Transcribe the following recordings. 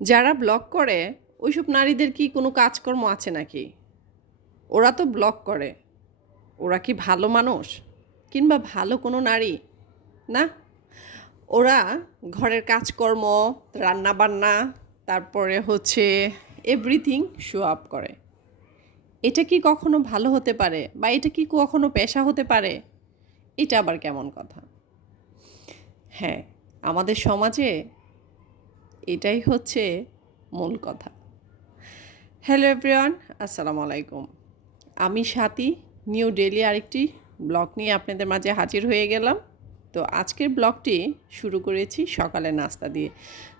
যারা ব্লগ করে ওইসব নারীদের কি কোনো কাজকর্ম আছে নাকি? ওরা তো ব্লগ করে। ওরা কি ভালো মানুষ? কিংবা ভালো কোনো নারী? না। ওরা ঘরের কাজকর্ম, রান্নাবান্না, তারপরে হচ্ছে এভরিথিং শো আপ করে। এটা কি কখনো ভালো হতে পারে? বা এটা কি কখনো পেশা হতে পারে? এটা আবার কেমন কথা? হ্যাঁ, আমাদের সমাজে এটাই হচ্ছে মূল কথা। হ্যালো এভরিওয়ান, আসসালামু আলাইকুম। আমি স্বাতী নিউ ডেইলি আরেকটি ব্লগ নিয়ে আপনাদের মাঝে হাজির হয়ে গেলাম। তো আজকের ব্লগটি শুরু করেছি সকালের নাস্তা দিয়ে।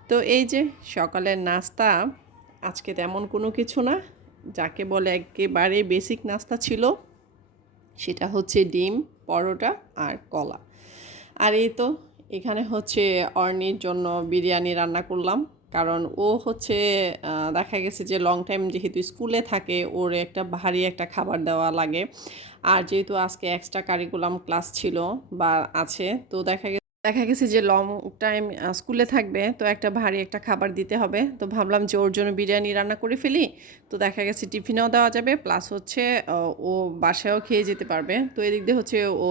তো এই যে সকালের নাস্তা আজকে তেমন কোনো কিছু না, যাকে বলে একেবারে বেসিক নাস্তা ছিল, সেটা হচ্ছে ডিম, পরোটা আর কলা। আর এই তো এখানে হচ্ছে অর্নির জন্য বিরিয়ানি রান্না করলাম, কারণ ও হচ্ছে দেখা গেছে যে লং টাইম যেহেতু স্কুলে থাকে, ওর একটা ভারী একটা খাবার দেওয়া লাগে। আর যেহেতু আজকে এক্সট্রা কারিকুলাম ক্লাস ছিল বা আছে, তো দেখা গেছে যে লং টাইম স্কুলে থাকবে, তো একটা ভারী একটা খাবার দিতে হবে। তো ভাবলাম যে ওর জন্য বিরিয়ানি রান্না করে ফেলি, তো দেখা গেছে টিফিনেও দেওয়া যাবে, প্লাস হচ্ছে ও বাসায়ও খেয়ে যেতে পারবে। তো এদিক দিয়ে হচ্ছে ও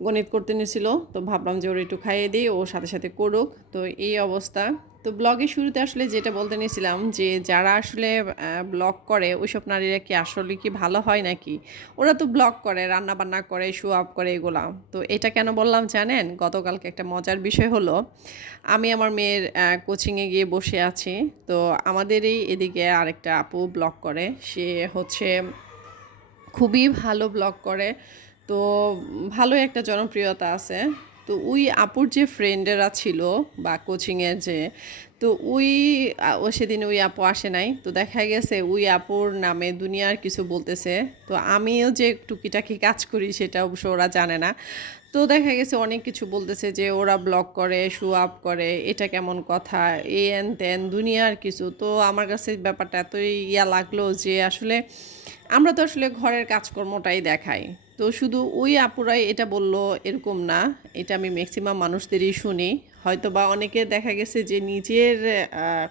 গণিত করতে নিয়েছিল, তো ভাবলাম যে ওর একটু খাইয়ে দিই, ও সাথে সাথে করুক। তো এই অবস্থা। তো ব্লগের শুরুতে আসলে যেটা বলতে নিয়েছিলাম, যে যারা আসলে ব্লগ করে ওইসব নারীরা কি আসলে কি ভালো হয় নাকি? ওরা তো ব্লগ করে, রান্না বান্না করে, শো আপ করে, এগুলা। তো এটা কেন বললাম জানেন? গতকালকে একটা মজার বিষয় হলো, আমি আমার মেয়ের কোচিংয়ে গিয়ে বসে আছি। তো আমাদেরই এদিকে আরেকটা আপু ব্লগ করে, সে হচ্ছে খুবই ভালো ব্লগ করে। তো ভালোই একটা জনপ্রিয়তা আছে। তো ওই আপুর যে ফ্রেন্ডেরা ছিল বা কোচিংয়ের যে, তো ওই ও সেদিন ওই আপু আসে নাই। তো দেখা গেছে ওই আপুর নামে দুনিয়ার কিছু বলতেছে। তো আমিও যে টুকিটাকি কাজ করি সেটা অবশ্য ওরা জানে না। তো দেখা গেছে অনেক কিছু বলতেছে যে ওরা ব্লগ করে, শো আপ করে, এটা কেমন কথা, এন তেন দুনিয়ার কিছু। তো আমার কাছে ব্যাপারটা এতই লাগলো যে আসলে আমরা তো আসলে ঘরের কাজকর্মটাই দেখাই। তো শুধু ওই আপুরাই এটা বলল এরকম না, এটা আমি ম্যাক্সিমাম মানুষদেরই শুনি। হয়তো বা অনেকে দেখা গেছে যে নিজের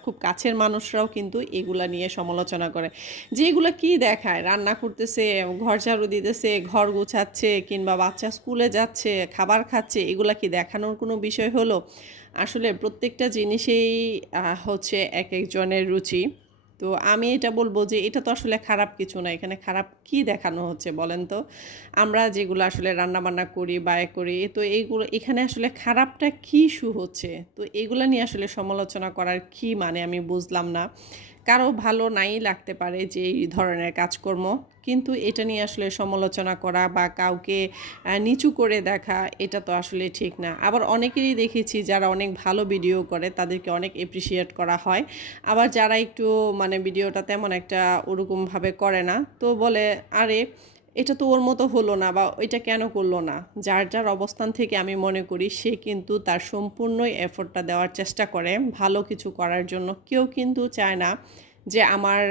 খুব কাছের মানুষরাও কিন্তু এগুলা নিয়ে সমালোচনা করে, যে এগুলা কী দেখায়, রান্না করতেছে, ঘর ঝাড়ু দিতেছে, ঘর গোছাচ্ছে, কিংবা বাচ্চা স্কুলে যাচ্ছে, খাবার খাচ্ছে, এগুলা কি দেখানোর কোনো বিষয় হলো? আসলে প্রত্যেকটা জিনিসেই হচ্ছে এক একজনের রুচি। তো আমি এটা বলবো যে এটা তো আসলে খারাপ কিছু না, এখানে খারাপ কি দেখানো হচ্ছে বলেন তো? আমরা যেগুলো আসলে রান্নাবান্না করি বা করি, তো এইগুলো এখানে আসলে খারাপটা কী ইস্যু হচ্ছে? তো এগুলো নিয়ে আসলে সমালোচনা করার কি মানে আমি বুঝলাম না। কারো ভালো নাই লাগতে পারে যে এই ধরনের কাজকর্ম, কিন্তু এটা নিয়ে আসলে সমালোচনা করা বা কাউকে নিচু করে দেখা, এটা তো আসলে ঠিক না। আবার অনেকেরই দেখেছি যারা অনেক ভালো ভিডিও করে, তাদেরকে অনেক এপ্রিসিয়েট করা হয়। আবার যারা একটু মানে ভিডিওটা তেমন একটা ওরকমভাবে করে না, তো বলে, আরে এটা তো ওর মতো হলো না, বা ওইটা কেন করলো না। যার যার অবস্থান থেকে আমি মনে করি সে কিন্তু তার সম্পূর্ণই এফোর্টটা দেওয়ার চেষ্টা করে ভালো কিছু করার জন্য। কেউ কিন্তু চায় না যে আমার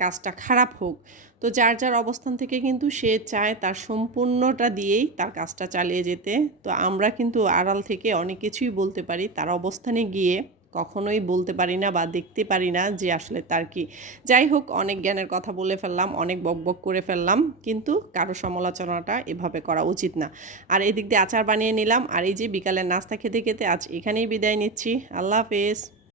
কাজটা খারাপ হোক। তো যার যার অবস্থান থেকে কিন্তু সে চায় তার সম্পূর্ণটা দিয়েই তার কাজটা চালিয়ে যেতে। তো আমরা কিন্তু আড়াল থেকে অনেক কিছুই বলতে পারি, তার অবস্থানে গিয়ে কখনোই বলতে পারি না বা দেখতে পারি না যে আসলে তার কি। যাই হোক, অনেক জ্ঞানের কথা বলে ফেললাম, অনেক বকবক করে ফেললাম, কিন্তু কারো সমালোচনাটা এভাবে করা উচিত না। আর এদিক দিয়ে আচার বানিয়ে নিলাম, আর এই যে বিকালের নাস্তা খেতে খেতে আজ এখানেই বিদায় নিচ্ছি। আল্লাহ হাফেজ।